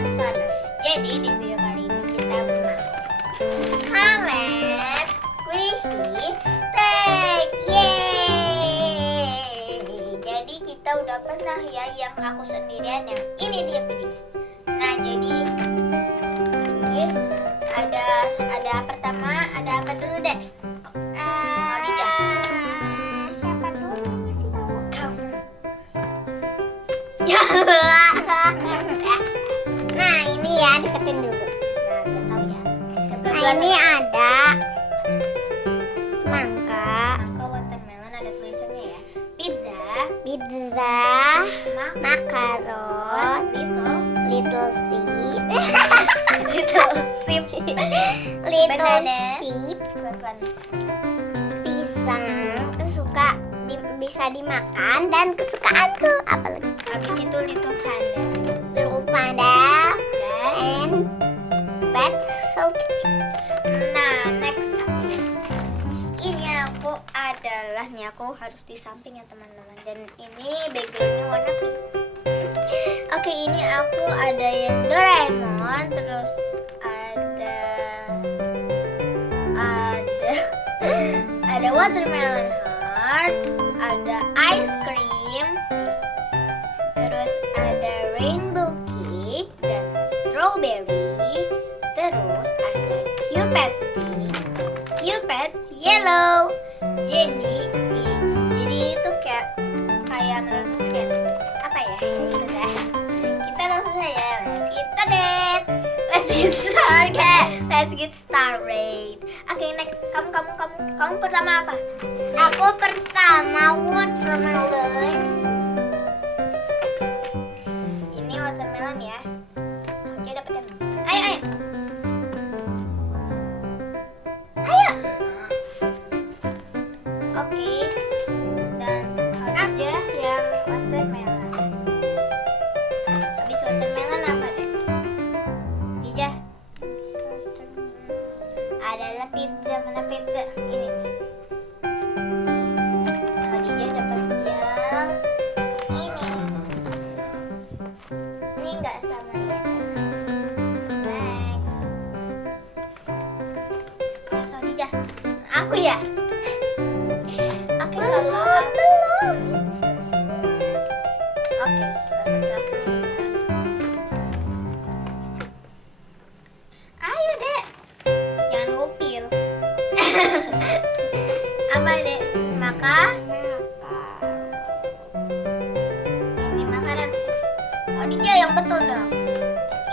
sponsor. Jadi di video kali ini kita mau collab squishy tag. Yeay. Jadi kita udah pernah ya yang aku sendirian, yang ini dia pilih. Nah jadi ini ada pertama, ada apa dulu deh? Khadijah. Siapa dulu ngasih tahu? Kamu. Nah ini ya, deketin dulu. Nah kita tahu ya. Nah ini ada semangka, watermelon, ada tulisannya ya. Pizza, makaron, little sheep, pisang, bisa dimakan, dan kesukaanku apalagi. Habis itu little panda, and pets healthy. Nah next ini aku adalah aku harus di samping ya teman-teman, dan ini backgroundnya warna pink. Oke, ini aku ada yang Doraemon, terus ada watermelon heart, ada ice cream, terus ada rainbow cake dan strawberry, terus ada Cupid's pink, Cupid's yellow. Jadi ini tuh kayak menurut kayak apa ya? Itu dah. Kita langsung saja. Let's get started. Oke, next. Kamu pertama apa? Aku pertama watermelon. Ini watermelon ya. Oke, dapetin. Ayo. Oke. Dan aja yang watermelon. Habis watermelon apa deh? Khadijah. Adalah pizza. Mana pizza? Ini. Khadijah dapat yang ini. Ini enggak sama ya. Next. Khadijah. Aku ya. Oke, kalau belum. Oke, ayo dek, jangan ngupil. Apa dek? Ini makanan. Oh dia yang betul dong.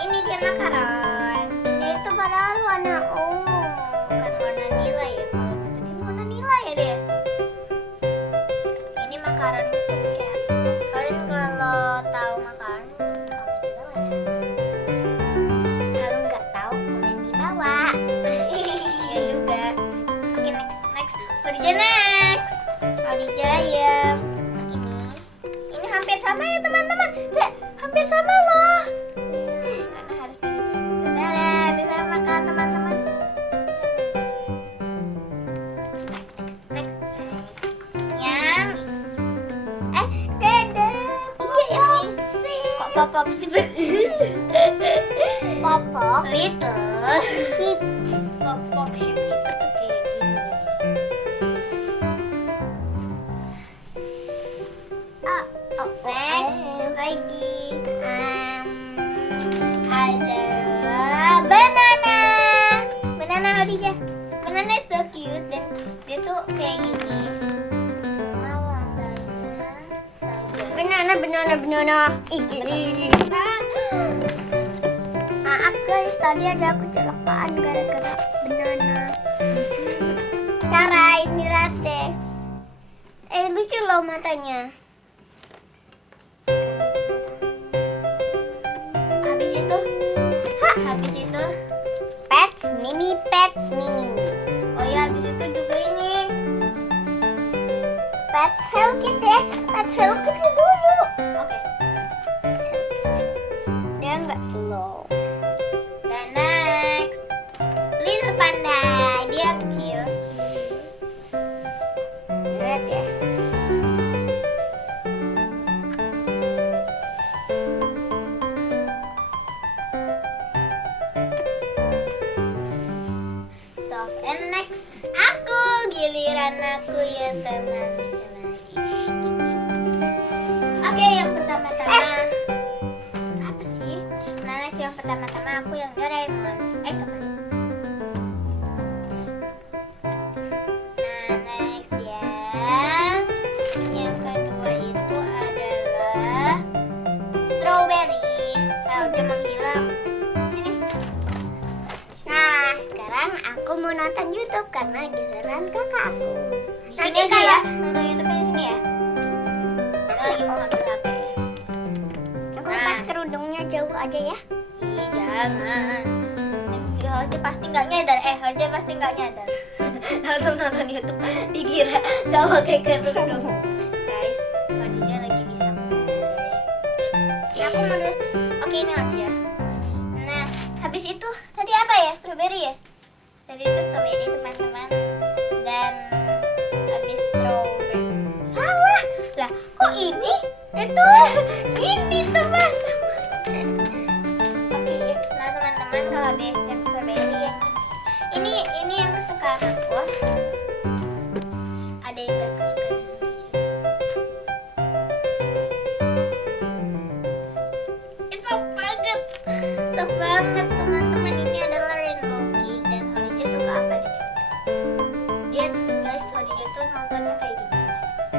Ini dia makanan. Ini itu padahal warna ungu, bukan warna nilai ya. Kalau betul warna nilai ya dek. Ini makanan kayak kalian kalau tahu makanan komen di bawah ya. Kalau nggak tahu komen di bawah. Iya juga. Oke, next. Khadijah next. Khadijah yang ini hampir sama ya teman-teman. Hampir sama loh. Karena harus ini. Dadah, bisa makan teman-teman. Next. Yang dede. Iya yang ini. Kok pop sih? Pop little sheep. Pop sheep itu tuh kayak gini. Next lagi ada banana Khadijah. Banana is so cute, dan dia tuh kayak gini. Banana. Maaf guys, tadi ada kecelakaan gara-gara banana. Cara ini latex. Lucu loh matanya. Habis itu pets mini. Oh ya, habis itu juga ini pets Hello Kitty. Pets Hello Kitty dulu. Oke. Dia nggak slow. Dan next little panda, dia kecil. Lihat ya. Dengarkan aku ya teman. Oke, yang pertama-tama apa sih? Nah, next yang pertama-tama aku yang Doraemon. Kembali. Nah, next yang kedua itu adalah strawberry. Nah, cuma bilang sini. Nah, sekarang aku mau nonton YouTube karena giliran kakak aku. Di sini aja ya. Nonton YouTube di sini ya. Mana lagi mau ambil HP ya? Aku lepas kerudungnya jauh aja ya. Ih, jangan. Hoja pasti nggak nyadar. Hoja pasti nggak nyadar. Langsung nonton YouTube. Dikira nggak pakai kerudung. Guys, Khadijah lagi bisa guys. Aku mau Oke, ini Khadijah. Nah, habis itu tadi apa ya? Strawberry ya? Tadi itu strawberry teman-teman. Dan habis strawberry. Salah. Lah, kok ini? Itu ini teman-teman. Oke, nah teman-teman kalau habis yang strawberry yang ini yang kesukaan aku. Ada yang gak kesukaan Khadijah. Sok banget teman-teman. Ini adalah rainbow cake dan Khadijah suka apa deh? Dia guys, Khadijah tuh nontonnya kayak gini.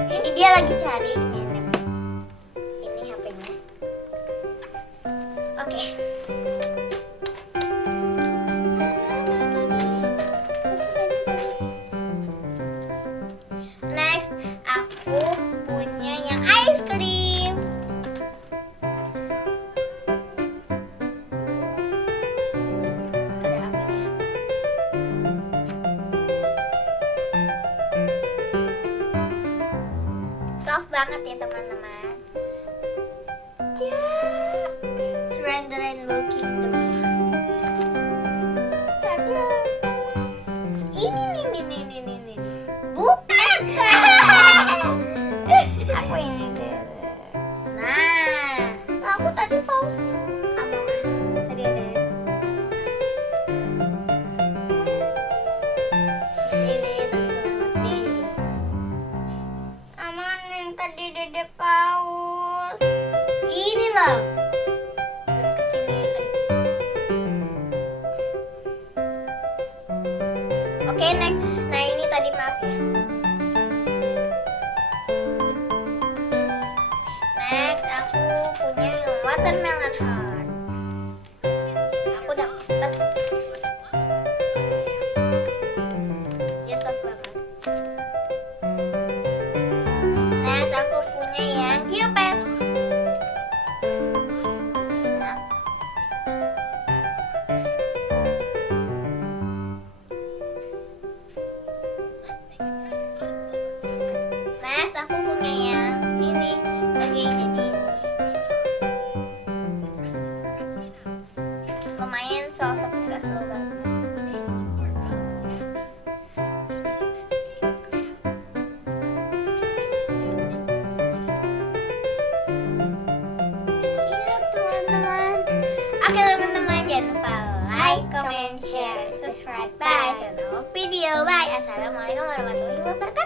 Ini dia lagi cari ini HP-nya. Oke. Next, aku punya yang ice cream. Ada apa ya? Soft banget ya teman-teman. Ya, Surrender Rainbow Kingdom. Ini. Bukan. aku ini deh. Nah, aku tadi pause. Tadi ada. Ini kelewat nih. Aman yang tadi dede paus. Ini loh. Kesini. Oke, next. Nah, ini tadi maaf ya. Next, aku punya yang watermelon heart. Aku dapat. Dia soft banget. Next, aku punya yang Cupets. Nah. Next, aku punya yang ini. Oke, jadi ini. Lumayan soft tapi nggak slow banget. Iya teman-teman. Oke teman-teman, jangan lupa like, comment, share, subscribe. Bye. See you next video. Bye. Assalamualaikum warahmatullahi wabarakatuh.